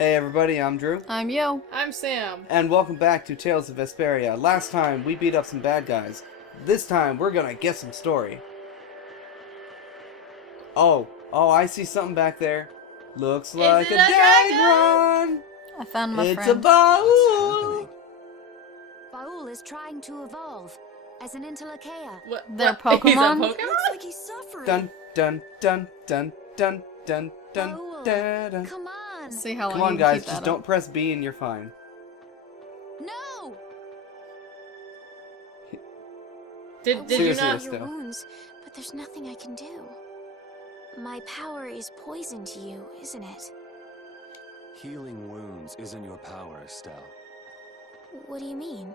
Hey everybody, I'm Drew. I'm Yo. I'm Sam. And welcome back to Tales of Vesperia. Last time, we beat up some bad guys. This time, we're gonna get some story. Oh, I see something back there. Looks like a dragon! I found my It's friend. a Baul! Baul is trying to evolve as an Interlachea. What? They're what? He's a Pokemon? Pokemon? Looks like he's suffering. Dun, dun, dun, dun, dun, dun, dun, Baul, dun, dun. come on. See how long Come on you guys, keep that just up. don't press B and you're fine. No. Did you Seriously, not? Estelle. Your wounds, but there's nothing I can do. My power is poison to you, isn't it? Healing wounds isn't your power, Estelle. What do you mean?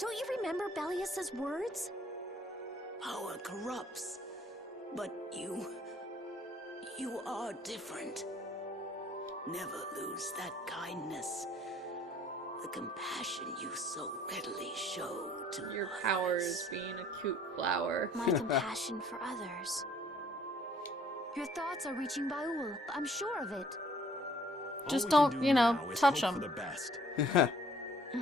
Don't you remember Bellius's words? Power corrupts, but you are different. Never lose that kindness, the compassion you so readily show to Your others. power is being a cute flower. My compassion for others. Your thoughts are reaching Baul. I'm sure of it. Just don't, you know, touch them.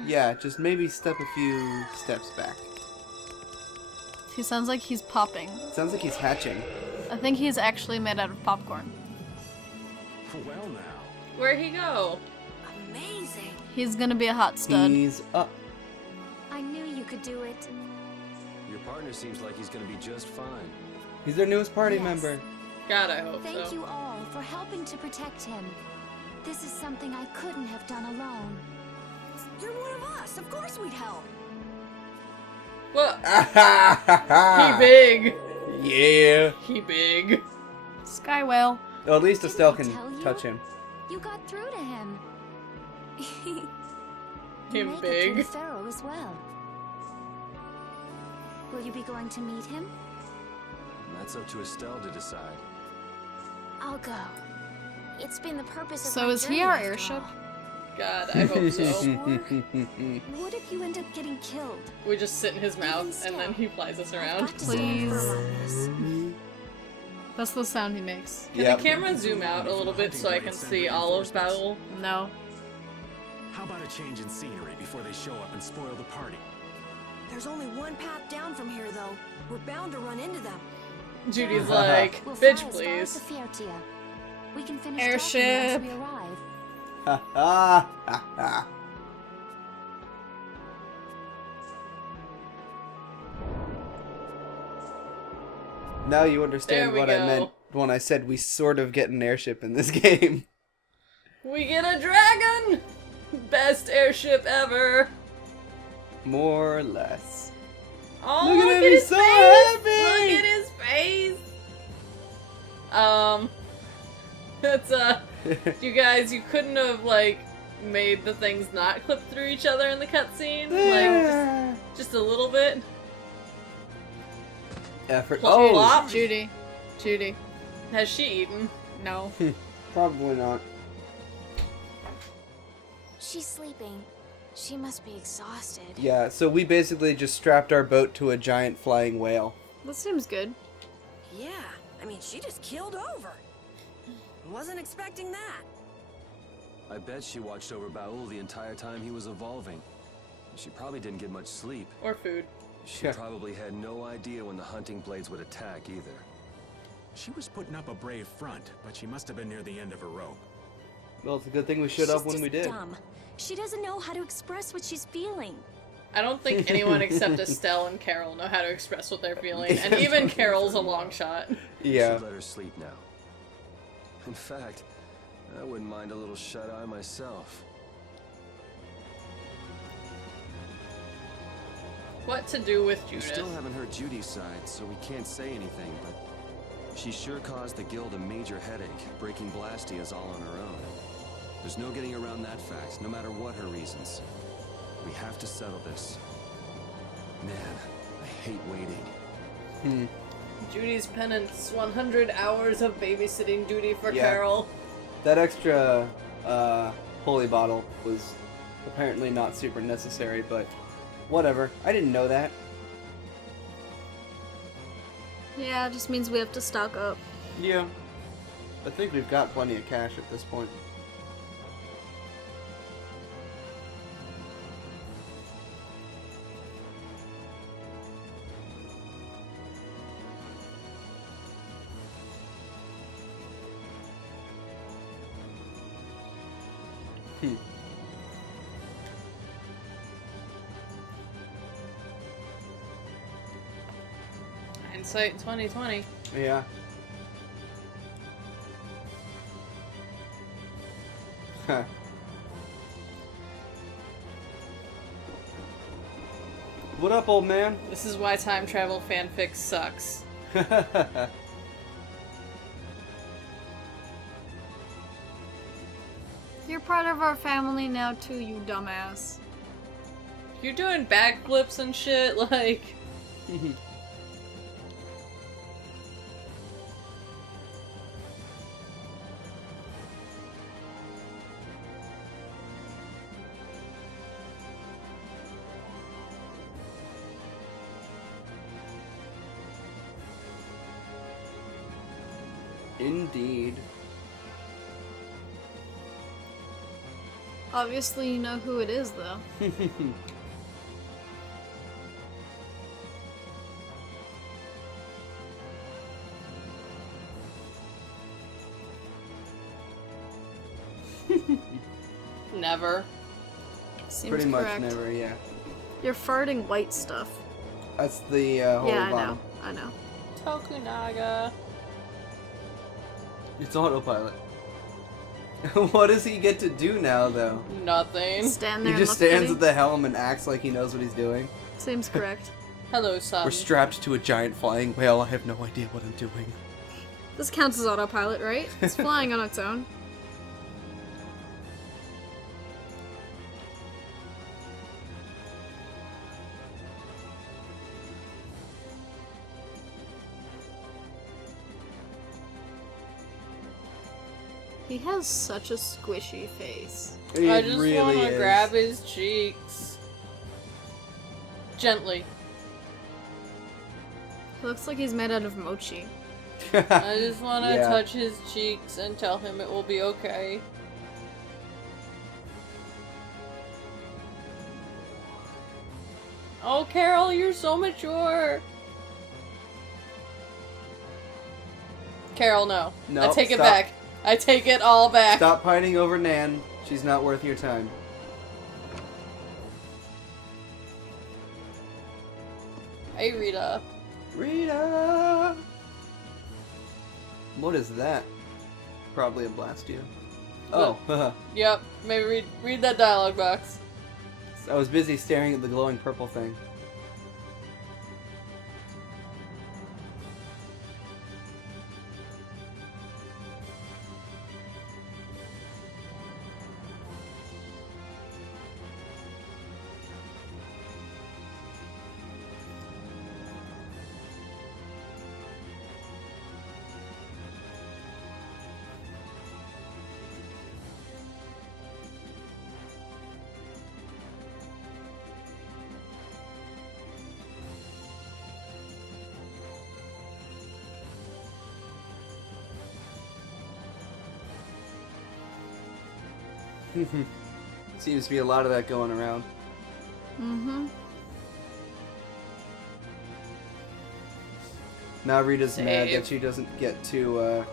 Yeah, just maybe step a few steps back. He sounds like he's popping. Sounds like he's hatching. I think he's actually made out of popcorn. Well now. Where'd he go? Amazing. He's gonna be a hot stud. He's up. I knew you could do it. Your partner seems like he's gonna be just fine. He's their newest party Yes. member. God, I hope Thank so. you all for helping to protect him. This is something I couldn't have done alone. You're one of us. Of course we'd help. What? He He big. Yeah. He big. Sky whale. Well, at least Didn't Estelle I can tell you? touch him. You got through to him. You Him may get big. through to Pharaoh as well. Will you be going to meet him? And that's up to Estelle to decide. I'll go. It's been the purpose of So my is he journey our after airship? all. God, I hope so. What if you end up getting killed? We just sit in his mouth and then he flies us I've around. got to stand Please. firm on this. That's the sound he makes. Can Yep. the camera zoom out a little bit so I can see all of Baul? No. How about a change in scenery before they show up and spoil the party? There's only one path down from here, though. We're bound to run into them. Judy's like, We'll fly bitch, as far as please. the Fiertia. We can finish Airship. talking once we arrive. Ha ha ha ha. Now you understand There we what I go. meant when I said we sort of get an airship in this game. We get a dragon! Best airship ever! More or less. Oh, Look look at at him, his he's so face! happy! Look at his face! That's, you guys, you couldn't have, like, made the things not clip through each other in the cutscene? Like, just a little bit? Effort. Plop, Oh, plop. Judy. Judy. Has she eaten? No. probably not. She's sleeping. She must be exhausted. Yeah, so we basically just strapped our boat to a giant flying whale. That seems good. Yeah, I mean, she just keeled over. Wasn't expecting that. I bet she watched over Baul the entire time he was evolving. She probably didn't get much sleep. Or food. She Yeah. probably had no idea when the hunting blades would attack either. She was putting up a brave front, but she must have been near the end of her rope. Well, it's a good thing we showed She's up when just we did. dumb. She doesn't know how to express what she's feeling. I don't think anyone except Estelle and Carol know how to express what they're feeling, and even Carol's a long shot. Yeah. Should let her sleep now. In fact, I wouldn't mind a little shut-eye myself. What to do with We Judith? still haven't heard Judy's side, so we can't say anything, but she sure caused the guild a major headache. Breaking Blastia's all on her own. There's no getting around that fact, no matter what her reasons. We have to settle this. Man, I hate waiting. Judy's penance, 100 hours of babysitting duty for Yeah. Carol. That extra holy bottle was apparently not super necessary, but whatever. I didn't know that. Yeah, it just means we have to stock up. Yeah. I think we've got plenty of cash at this point. Hindsight 2020. Yeah. Huh. What up, old man? This is why time travel fanfic sucks. You're part of our family now too, you dumbass. You're doing backflips and shit, like... Indeed. Obviously you know who it is, though. Never. Seems Pretty much correct. never, yeah. You're farting white stuff. That's the holy Yeah, bottle. I know. Tokunaga. It's autopilot. What does he get to do now, though? Nothing. Stand He there just and look stands pretty. at the helm and acts like he knows what he's doing. Seems correct. Hello, son. We're strapped to a giant flying whale. I have no idea what I'm doing. This counts as autopilot, right? It's flying on its own. He has such a squishy face. It I just really want to is. grab his cheeks. Gently. He looks like he's made out of mochi. I just want to Yeah. touch his cheeks and tell him it will be okay. Oh, Carol, you're so mature. Carol, no. I Nope, take it stop. back. I take it all back. Stop pining over Nan. She's not worth your time. Hey, Rita. Rita! What is that? Probably a Blastia. Oh, Yep. Maybe read that dialogue box. I was busy staring at the glowing purple thing. Seems to be a lot of that going around. Mm-hmm. Now Rita's mad Save. that she doesn't get to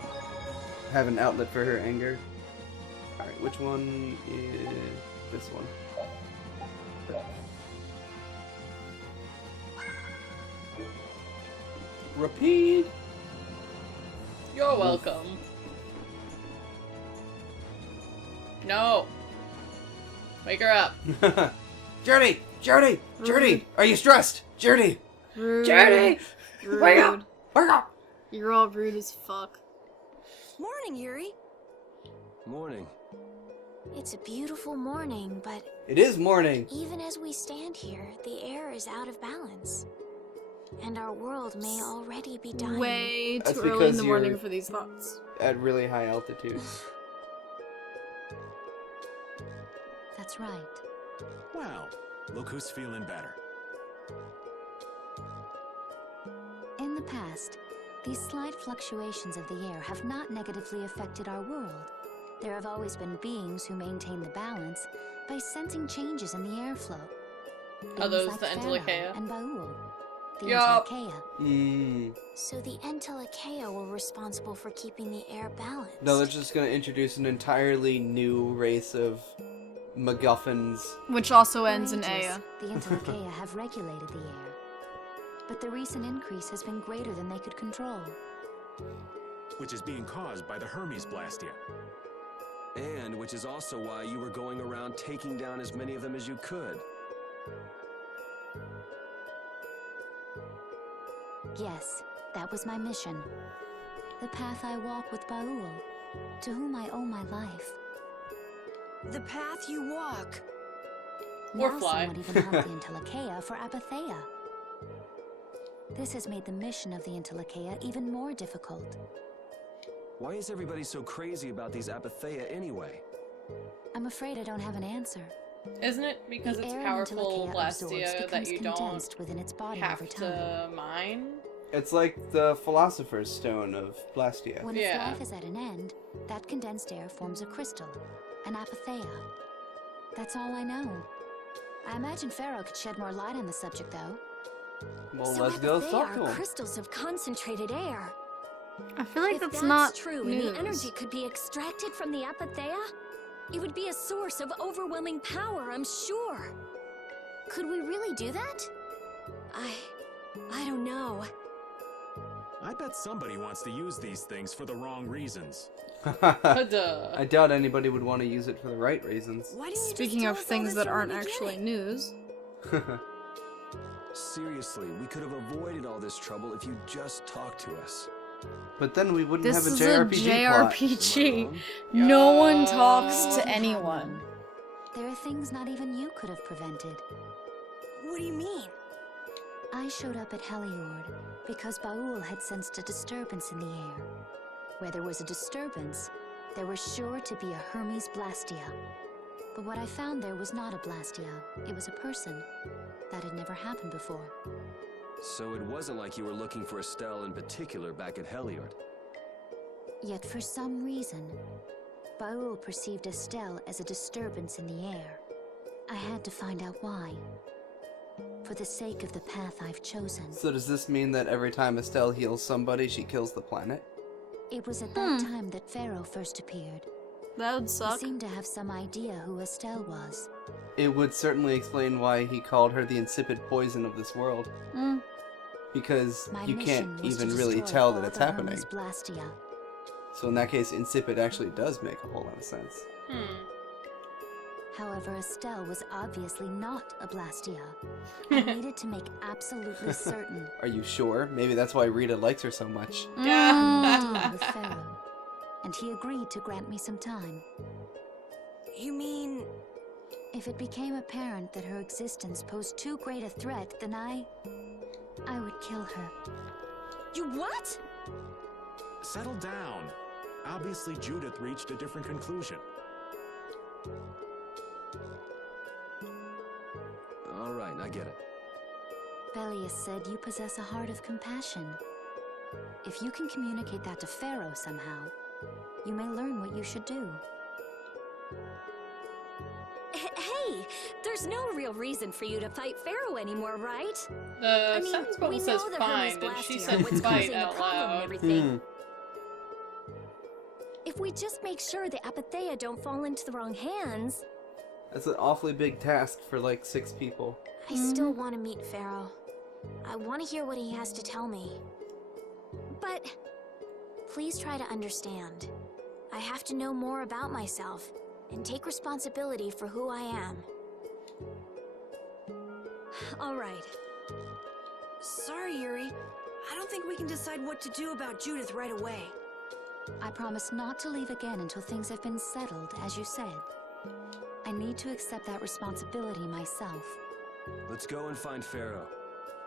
have an outlet for her anger. Alright, which one is this one? Repeat! You're welcome. No. Wake her up. Journey! Journey! Journey! Are you stressed? Journey! Rude. Journey! Rude. Wake up! Wake up! You're all rude as fuck. Morning, Yuri. Morning. It's a beautiful morning, but It is morning. even as we stand here, the air is out of balance. And our world may already be dying. Way That's too early in because the morning you're- for these thoughts. At really high altitude. That's right. Well, look who's feeling better. In the past, these slight fluctuations of the air have not negatively affected our world. There have always been beings who maintain the balance by sensing changes in the airflow. Are those Beings the like Entelekea? Pharaoh and Baul. The Yup. Entelekea. Mm. So the Entelekea were responsible for keeping the air balanced. No, they're just gonna introduce an entirely new race of MacGuffins. Which also For ends in ages, Aya. The Entelekea have regulated the air. but the recent increase has been greater than they could control. Which is being caused by the Hermes Blastia. And which is also why you were going around taking down as many of them as you could. Yes, that was my mission. The path I walk with Baul, to whom I owe my life. The path you walk. Or Now fly. some would even hunt the Intellikeia for Apatheia. This has made the mission of the Intellikeia even more difficult. Why is everybody so crazy about these Apatheia anyway? I'm afraid I don't have an answer. Isn't it because The it's air an powerful Intellikeia absorbs Blastia that becomes you don't condensed within its body over have time. to mine? It's like the Philosopher's Stone of Blastia. When its Yeah. life is at an end, that condensed air forms a crystal, an Apatheia. That's all I know. I imagine Pharaoh could shed more light on the subject, though. Well, So let's go Apatheia talk to are him. crystals of concentrated air. I feel like If that's that's not true news. and the energy could be extracted from the Apatheia, it would be a source of overwhelming power, I'm sure. Could we really do that? I don't know. I bet somebody wants to use these things for the wrong reasons. Duh. I doubt anybody would want to use it for the right reasons. Why didn't you just Speaking tell of us all things this that from aren't the actually beginning? news. Seriously, we could have avoided all this trouble if you just talked to us. But then we wouldn't This have a is a JRPG plot. JRPG. No one talks to anyone. There are things not even you could have prevented. What do you mean? I showed up at Heliord because Baul had sensed a disturbance in the air. Where there was a disturbance, there was sure to be a Hermes Blastia. But what I found there was not a Blastia, it was a person. That had never happened before. So it wasn't like you were looking for Estelle in particular back at Heliord. Yet for some reason, Baul perceived Estelle as a disturbance in the air. I had to find out why. For the sake of the path I've chosen. So does this mean that every time Estelle heals somebody, she kills the planet? It was at that time that Pharaoh first appeared. That would He suck. seemed to have some idea who Estelle was. It would certainly explain why he called her the insipid poison of this world. Mm. Because My you mission can't was to even really destroy tell all that it's the happening. Hermes Blastia. So in that case, insipid actually does make a whole lot of sense. However, Estelle was obviously not a Blastia. I needed to make absolutely certain. Are you sure? Maybe that's why Rita likes her so much. Deal with Pharaoh, and he agreed to grant me some time. You mean... If it became apparent that her existence posed too great a threat, then I would kill her. You what? Settle down. Obviously, Judith reached a different conclusion. All right, I get it. Belius said you possess a heart of compassion. If you can communicate that to Pharaoh somehow, you may learn what you should do. Hey, there's no real reason for you to fight Pharaoh anymore, right? The I mean, sentence we bubble says know the Hermes find, and she Blastia said what's fight causing the out problem and loud. everything. If we just make sure the Apatheia don't fall into the wrong hands... That's an awfully big task for like 6 people. I still want to meet Pharaoh. I want to hear what he has to tell me. But... Please try to understand. I have to know more about myself and take responsibility for who I am. all right. Sorry, Yuri. I don't think we can decide what to do about Judith right away. I promise not to leave again until things have been settled, as you said. I need to accept that responsibility myself. Let's go and find Pharaoh.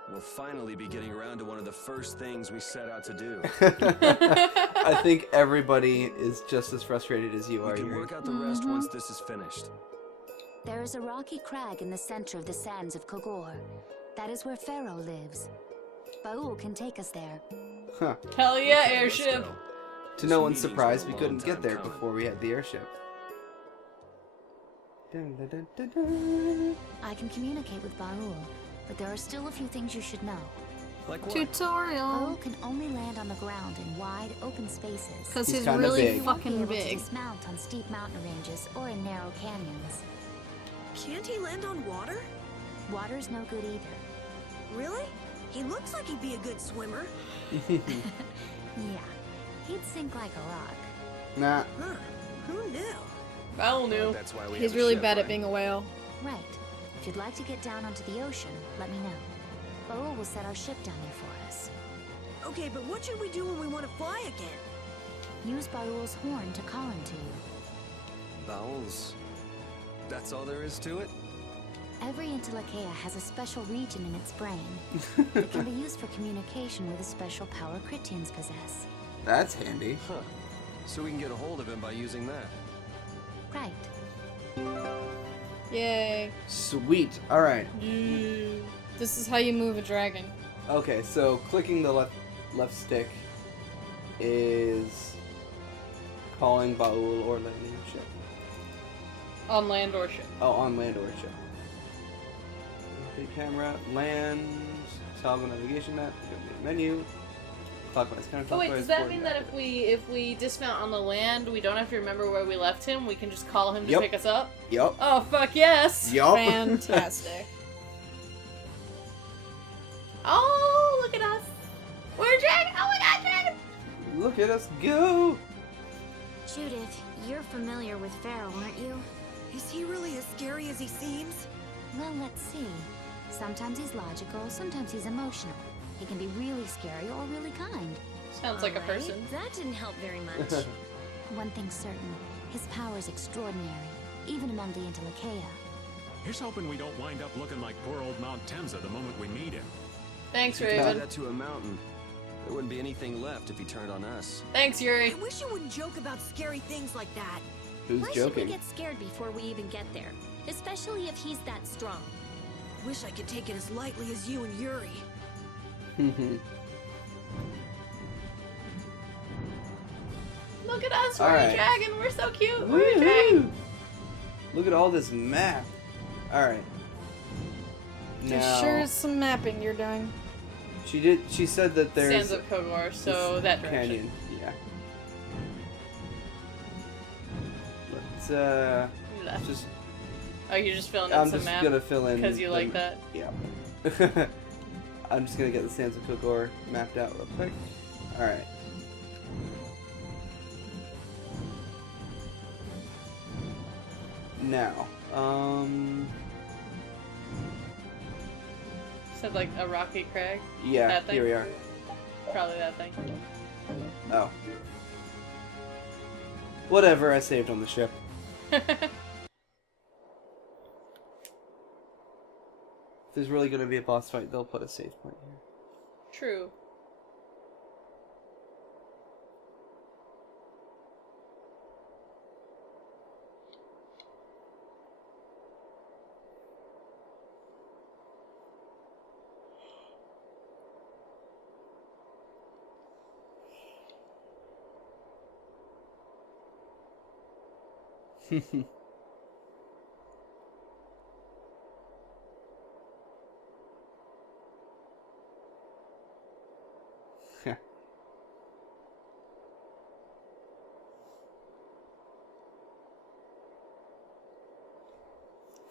We'll finally be getting around to one of the first things we set out to do. I think everybody is just as frustrated as you We are, can Yuri. work out the rest once this is finished. There is a rocky crag in the center of the sands of Kogor. That is where Pharaoh lives. Baul can take us there. Huh. Hell yeah, Okay, let's airship. go. To no This one's meeting's been surprise, a we long couldn't get time there coming. before we had the airship. Dun, dun, dun, dun, dun. I can communicate with Baul, but there are still a few things you should know. Like what? Baul Tutorial. can only land on the ground in wide, open spaces. Because He's he's kinda really big. He won't be fucking able to big. dismount on steep mountain ranges or in narrow canyons. Can't he land on water? Water's no good either. Really? He looks like he'd be a good swimmer. Yeah, he'd sink like a rock. Nah. Huh. Who knew? Fowl knew. That's why we He's have a really ship, bad at right? being a whale. Right. If you'd like to get down onto the ocean, let me know. Beau will set our ship down there for us. Okay, but what should we do when we want to fly again? Use Baul's horn to call him to you. Bowels. That's all there is to it? Every Intellicheia has a special region in its brain. It can be used for communication with a special power Critians possess. That's handy. Huh. So we can get a hold of him by using that. Right. Yay. Sweet. All right. This is how you move a dragon. Okay, so clicking the left stick is calling Baul or letting him ship. On land or ship. Oh, on land or ship. Rotate camera, land, toggle navigation map, go to the menu, clockwise, counterclockwise. Oh wait, does that forward, mean that backward. if we dismount on the land, we don't have to remember where we left him? We can just call him to Yep. pick us up? Yup. Oh fuck yes! Yup. Fantastic. Oh look at us! We're a dragon! Oh my god, dragon! Look at us go! Judith, you're familiar with Pharaoh, aren't you? Is he really as scary as he seems? Well, let's see. Sometimes he's logical, sometimes he's emotional. He can be really scary or really kind. Sounds like a Alright, person. That didn't help very much. One thing's certain, his power is extraordinary, even among the Intellicheia. Here's hoping we don't wind up looking like poor old Mount Temsa the moment we meet him. Thanks, If you could do Raven. that to a mountain, there wouldn't be anything left if he turned on us. Thanks, Yuri. I wish you wouldn't joke about scary things like that. Who's Why should we joking? get scared before we even get there? Especially if he's that strong. Wish I could take it as lightly as you and Yuri. Look at us, we're Alright. a dragon, we're so cute, we're a dragon. Woohoo! Look at all this map. Alright. There Now, sure is some mapping you're doing. she said that there's Sands of Kogor, so this that direction. canyon. Yeah. Let's Left. just Oh, you're just filling in I'm some just map? gonna fill in Because you the- like that? Yeah. I'm just gonna get the Sands of Kogor mapped out real quick. Alright. Now, Said like a rocky crag? yeah, That thing? here we are. Probably that thing. Oh. Whatever, I saved on the ship. If there's really gonna be a boss fight, they'll put a save point here. True.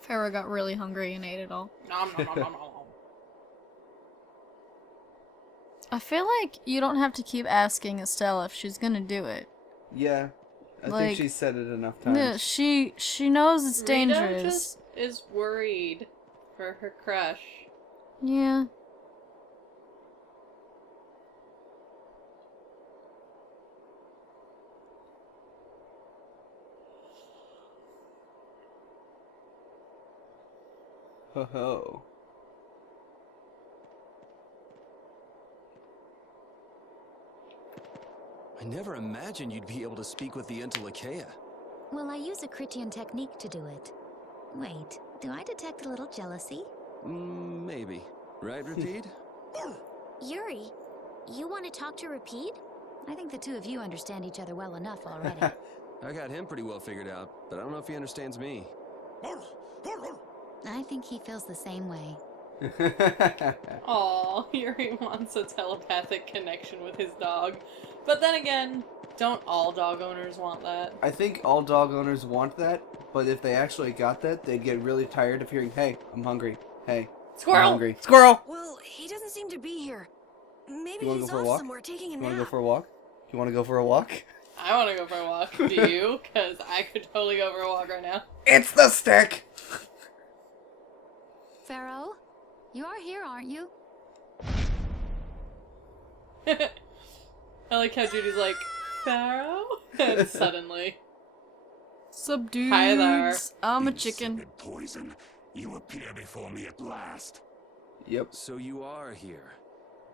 Pharaoh got really hungry and ate it all. Nom, nom, nom, nom, nom. I feel like you don't have to keep asking Estelle if she's gonna do it. Yeah. I Like- think she said it enough times. Yeah, she knows it's Rita dangerous. just is worried for her crush. Yeah. Ho ho. I never imagined you'd be able to speak with the Intellicheia. Well, I use a Critian technique to do it. Wait, do I detect a little jealousy? Maybe. Right, Rapide? Yuri, you want to talk to Rapide? I think the two of you understand each other well enough already. I got him pretty well figured out, but I don't know if he understands me. I think he feels the same way. Aw, Yuri wants a telepathic connection with his dog. But then again, don't all dog owners want that? I think all dog owners want that, but if they actually got that, they'd get really tired of hearing, "Hey, I'm hungry. Hey, I'm Squirrel! hungry. Squirrel!" Well, he doesn't seem to be here. Maybe You wanna he's go for a off walk? somewhere taking a You wanna nap. go for a walk? You wanna go for a walk? I want to go for a walk. Do you? Because I could totally go for a walk right now. It's the stick! Pharaoh, you are here, aren't you? I like how Judy's like, Pharaoh? And suddenly. Subdued. Hi there. I'm a chicken. Insipid poison, you appear before me at last. Yep. So you are here.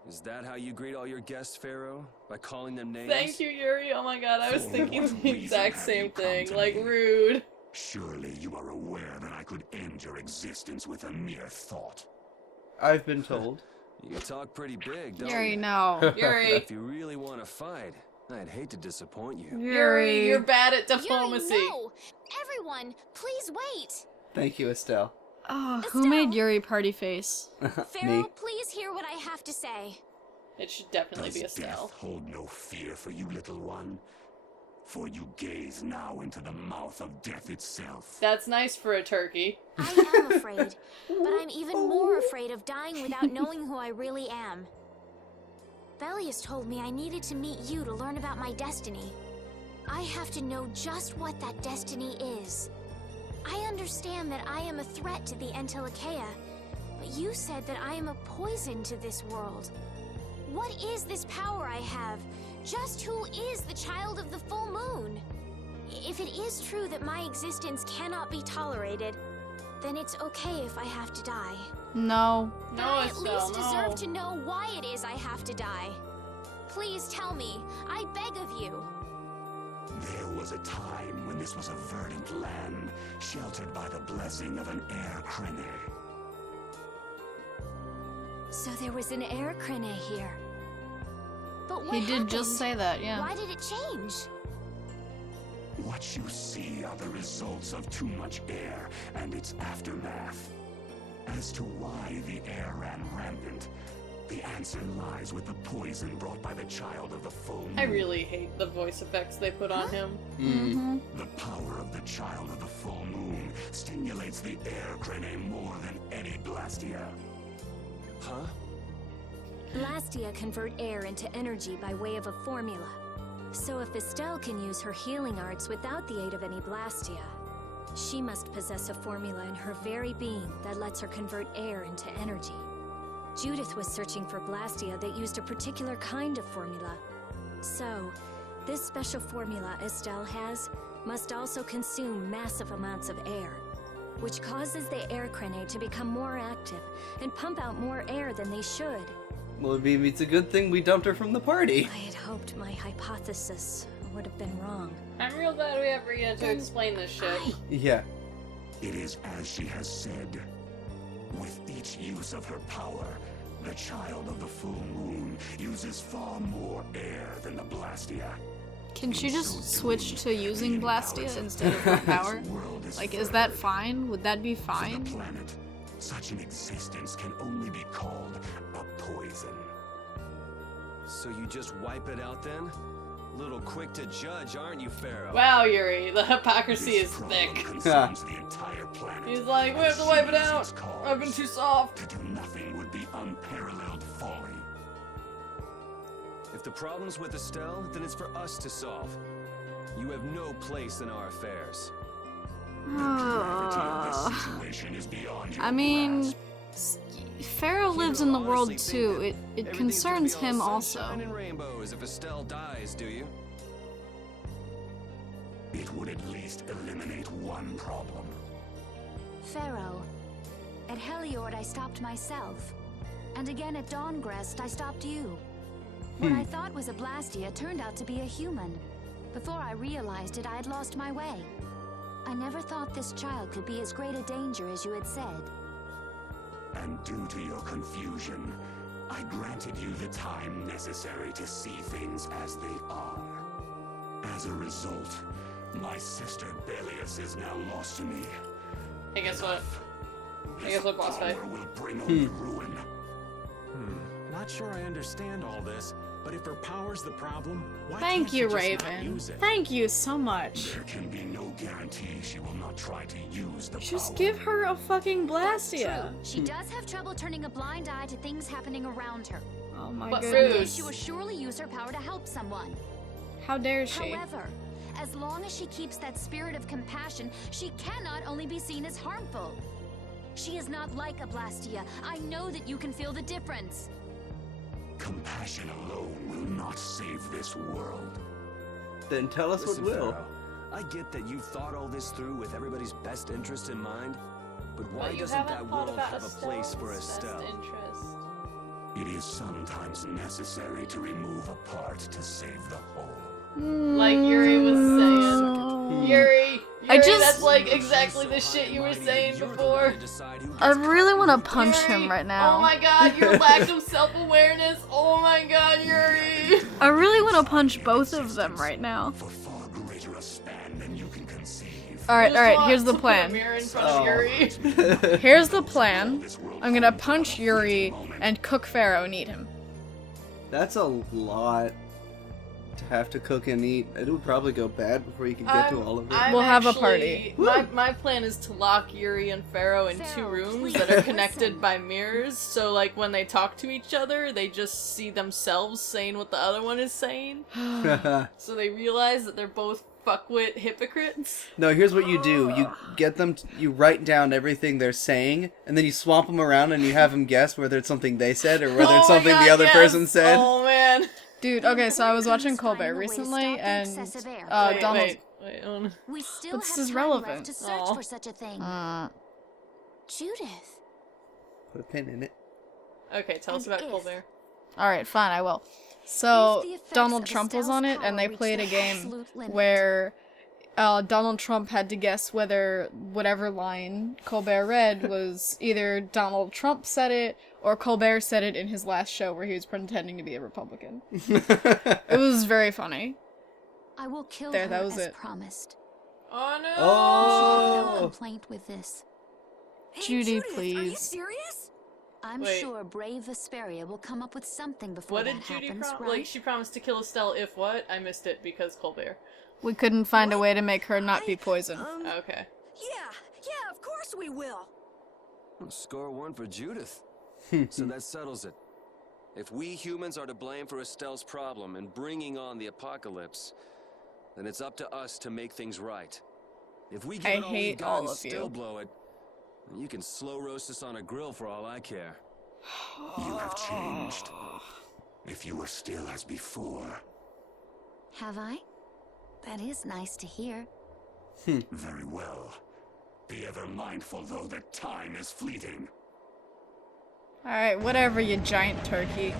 Is that how you greet all your guests, Pharaoh? By calling them names? Thank you, Yuri. Oh my god, I was For thinking what the reason exact have same you come thing. to Like, me? rude. Surely you are aware that I could end your existence with a mere thought. I've been told. You talk pretty big, don't Yuri, you? no. Yuri. If you really want to fight, I'd hate to disappoint you. Yuri, you're bad at diplomacy. Yuri, no! Everyone, please wait! Thank you, Estelle. Oh, who made Yuri party face? Pharaoh, Me. please hear what I have to say. It should definitely Does be Estelle. death hold no fear for you, little one? For you gaze now into the mouth of death itself. That's nice for a turkey. I am afraid, but I'm even more afraid of dying without knowing who I really am. Belius told me I needed to meet you to learn about my destiny. I have to know just what that destiny is. I understand that I am a threat to the Entelikeia, but you said that I am a poison to this world. What is this power I have? Just who is the child of the full moon? If it is true that my existence cannot be tolerated, then it's okay if I have to die. No. But No, I at Estelle, least no. deserve to know why it is I have to die. Please tell me, I beg of you. There was a time when this was a verdant land, sheltered by the blessing of an air crene. So there was an air crene here. But what He did happened? just say that, yeah. Why did it change? What you see are the results of too much air and its aftermath. As to why the air ran rampant, the answer lies with the poison brought by the child of the full moon. I really hate the voice effects they put on him. Mm-hmm. The power of the child of the full moon stimulates the air crene more than any blastia. Huh? Blastia convert air into energy by way of a formula. So if Estelle can use her healing arts without the aid of any Blastia, she must possess a formula in her very being that lets her convert air into energy. Judith was searching for Blastia that used a particular kind of formula. So, this special formula Estelle has must also consume massive amounts of air, which causes the air crene to become more active and pump out more air than they should. Well, maybe it's a good thing we dumped her from the party. I had hoped my hypothesis would have been wrong. I'm real glad we ever get to explain this shit. Yeah. It is as she has said. With each use of her power, the child of the full moon uses far more air than the Blastia. Can she In just so switch doing, to using the Blastia inhabitants of instead of her this power? world Like, is that furthered. fine? Would that be For fine? the planet, such an existence can only be called a poison. So you just wipe it out then? Little quick to judge, aren't you, Pharaoh? Wow, Yuri, the hypocrisy This is problem thick. concerns the entire planet. He's like, we and have to wipe it she is out. its cause. I've been too soft. To do nothing would be unparalleled folly. If the problem's with Estelle, then it's for us to solve. You have no place in our affairs. The gravity of this situation is beyond your I mean, grasp. Pharaoh lives in the world Honestly too. think It that concerns everything's gonna be him all also. sunshine and rainbows if Estelle dies, do you? It would at least eliminate one problem. Pharaoh, at Heliord I stopped myself. And again at Dawngrest I stopped you. What I thought was a Blastia turned out to be a human. Before I realized it, I had lost my way. I never thought this child could be as great a danger as you had said. And due to your confusion, I granted you the time necessary to see things as they are. As a result, my sister Belius is now lost to me. Hey, guess what? Hey, This guess what, boss fight? power will bring only ruin. Not sure I understand all this. But if her power's the problem, why Thank can't you, she just not Raven. use it? Thank you so much. There can be no guarantee she will not try to use the Just power. give her a fucking That's Blastia. true. She does have trouble turning a blind eye to things happening around her. Oh my But goodness. rude. She will surely use her power to help someone. How dare she? However, as long as she keeps that spirit of compassion, she cannot only be seen as harmful. She is not like a Blastia. I know that you can feel the difference. Compassion alone will not save this world. Then tell us Listen, what will. Pharaoh, I get that you thought all this through with everybody's best interest in mind, but why But you doesn't haven't that thought world about have a place for Estelle's best Estelle? interest. It is sometimes necessary to remove a part to save the whole. Like Yuri was saying. Yuri, I just- that's like exactly the shit you were saying before. I really want to punch Yuri, him right now. Oh my god, your lack of self-awareness. Oh my god, Yuri. I really want to punch both of them right now. For far greater a span than you can conceive. Alright, Just alright, want here's the to put a plan. mirror in front of Yuri. Here's the plan. I'm gonna punch Yuri and cook Pharaoh and eat him. That's a lot to have to cook and eat. It would probably go bad before you can get to all of it. I'm We'll have a actually- party. My plan is to lock Yuri and Pharaoh in two Pharaoh, rooms please that are listen. connected by mirrors, so like when they talk to each other, they just see themselves saying what the other one is saying. So they realize that they're both fuckwit hypocrites. No, here's what you do. You get them, you write down everything they're saying, and then you swap them around and you have them guess whether it's something they said or whether Oh it's my something God, the other yes. person said. Oh man. Dude, okay, so I was watching Finding Colbert a way to recently, stop the and excessive air. Donald. Wait. Oh, no. We still But this have is time relevant. left to search Aw. for such a thing. Judith. Put a pin in it. Okay, tell us And about if- Colbert. Alright, fine, I will. So, If the effects Donald of Trump was Estelle's on it, power and they reach played a their game absolute limit. where Donald Trump had to guess whether whatever line Colbert read was either Donald Trump said it or Colbert said it in his last show where he was pretending to be a Republican. It was very funny. I will kill There, her that was as it. promised. Oh no! She has no Oh! complaint with this. Hey, Judy, Judith, are you please. serious? I'm Wait. sure brave Vesperia will come up with something before What that did Judy happens, promise? right? Like, she promised to kill Estelle if what? I missed it because Colbert. We couldn't find a way to make her not be poisoned. Okay. Yeah, of course we will. Well, score one for Judith. So that settles it. If we humans are to blame for Estelle's problem and bringing on the apocalypse, then it's up to us to make things right. If we give I it all we hate got all and of still you. blow it, then you can slow roast us on a grill for all I care. You have changed. If you were still as before, Have I? That is nice to hear. very well. Be ever mindful, though, that time is fleeting. Alright, whatever, you giant turkey.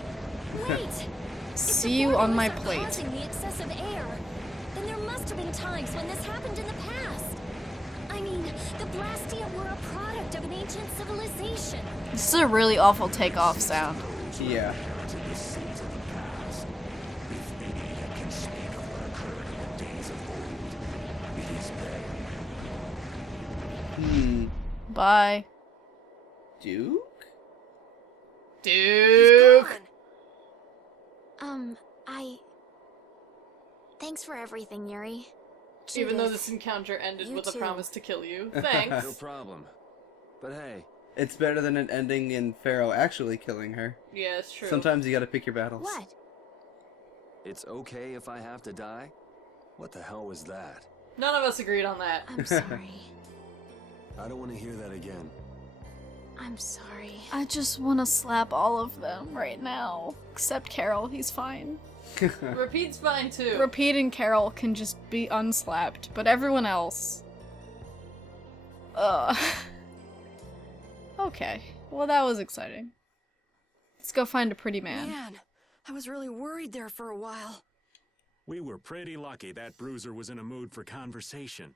Wait! See you on my plate. Causing the excessive air, then there must have been times when this happened in the past. I mean, the Blastia were a product of an ancient civilization. This is a really awful takeoff sound. Yeah. To the seeds of the past. If any yet can speak of what occurred in the days of old, it is they. Bye. Duke? Duke! Thanks for everything, Yuri. Even though Judith, this encounter ended you with a too. promise to kill you. No Thanks. problem. But hey, It's better than an ending in Pharaoh actually killing her. Yeah, it's true. Sometimes you gotta pick your battles. What? it's okay if I have to die? What the hell was that? None of us agreed on that. I'm sorry. I don't want to hear that again. I'm sorry. I just want to slap all of them right now. Except Carol, he's fine. Repeat's fine too. Repeat and Carol can just be unslapped, but everyone else... Okay, well that was exciting. Let's go find a pretty man. Man, I was really worried there for a while. We were pretty lucky that bruiser was in a mood for conversation.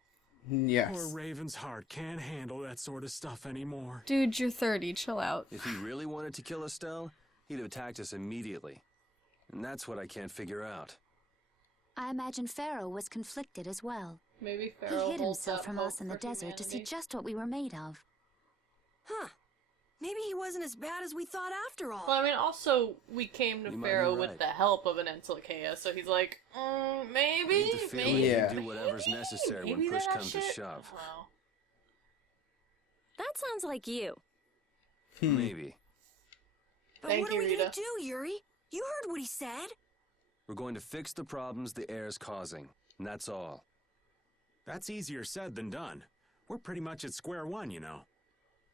Yes. Poor Raven's heart can't handle that sort of stuff anymore. Dude, you're 30, chill out. If he really wanted to kill Estelle, he'd have attacked us immediately. And that's what I can't figure out. I imagine Pharaoh was conflicted as well. Maybe He Pharaoh hid holds himself out from hope us in the for desert to see humanity. just what we were made of. Huh. Maybe he wasn't as bad as we thought after all. Well, I mean, also, we came to You might be Pharaoh right. with the help of an Entelkea, so he's like, maybe? I get the feeling Maybe? you Yeah. do whatever's necessary when Maybe push that comes to shit? shove. Well, That sounds like you. Maybe. But Thank what you, are we Rita. gonna do, Yuri? You heard what he said. We're going to fix the problems the air's causing, and that's all. That's easier said than done. We're pretty much at square one, you know.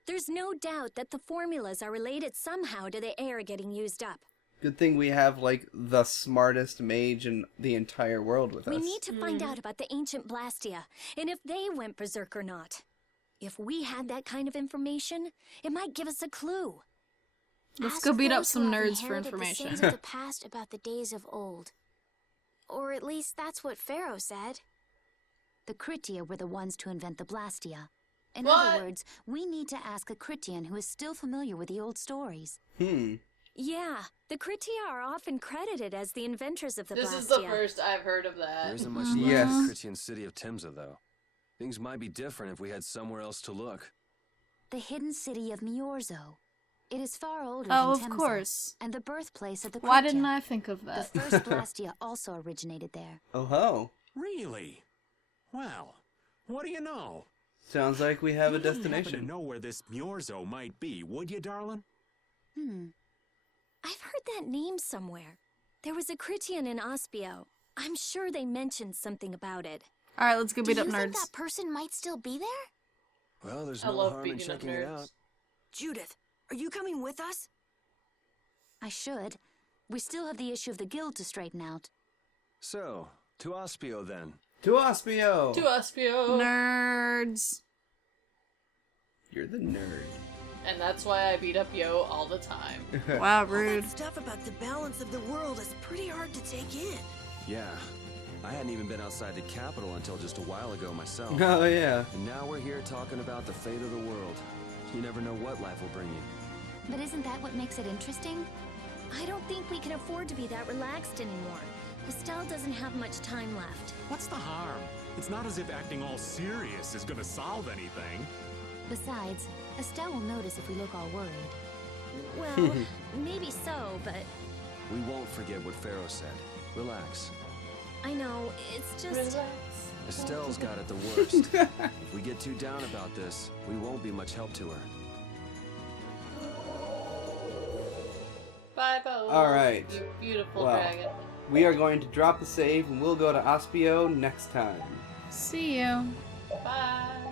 There's no doubt that the formulas are related somehow to the air getting used up. Good thing we have, like, the smartest mage in the entire world with We us. need to find out about the ancient Blastia, and if they went berserk or not. If we had that kind of information, it might give us a clue. Let's Ask go beat up those some who have nerds for inherited information. The sins of the past about the days of old. Or at least that's what Pharaoh said. The Kritia were the ones to invent the Blastia. In What? other words, we need to ask a Kritian who is still familiar with the old stories. Yeah, the Kritia are often credited as the inventors of the this Blastia. is the first I've heard of There that. isn't much Yes. left of the Christian city of Timza, though. Things might be different if we had somewhere else to look. The hidden city of Miorzo. It is far older Oh, than of Temza, course. and the birthplace of the Kritia. Why didn't I think of The that? first Blastia also originated there. Oh ho. Really? Well, what do you know? Sounds like we have You a wouldn't happen to destination. know where this Myorzo might be, would you, darling? I've heard that name somewhere. There was a Kritian in Ospio. I'm sure they mentioned something about it. Alright, let's go Do beat you up think nerds. that person might still be there? Well, there's I no love harm in beating up checking it nerds. out. Judith, are you coming with us? I should. We still have the issue of the guild to straighten out. So, to Ospio then. To Ospio! To Aspio! Nerds. You're the nerd. And that's why I beat up Yo all the time. Wow, All rude. that stuff about the balance of the world is pretty hard to take in. Yeah, I hadn't even been outside the capital until just a while ago myself. Oh yeah. And now we're here talking about the fate of the world. You never know what life will bring you. But isn't that what makes it interesting? I don't think we can afford to be that relaxed anymore. Estelle doesn't have much time left. What's the harm? It's not as if acting all serious is gonna solve anything. Besides, Estelle will notice if we look all worried. Well, maybe so, but We won't forget what Pharaoh said. Relax. I know, it's just... Estelle's got it the worst. If we get too down about this, we won't be much help to her. Bye, Bo. Alright. You beautiful Well. dragon. We are going to drop the save and we'll go to Ospio next time. See you. Bye.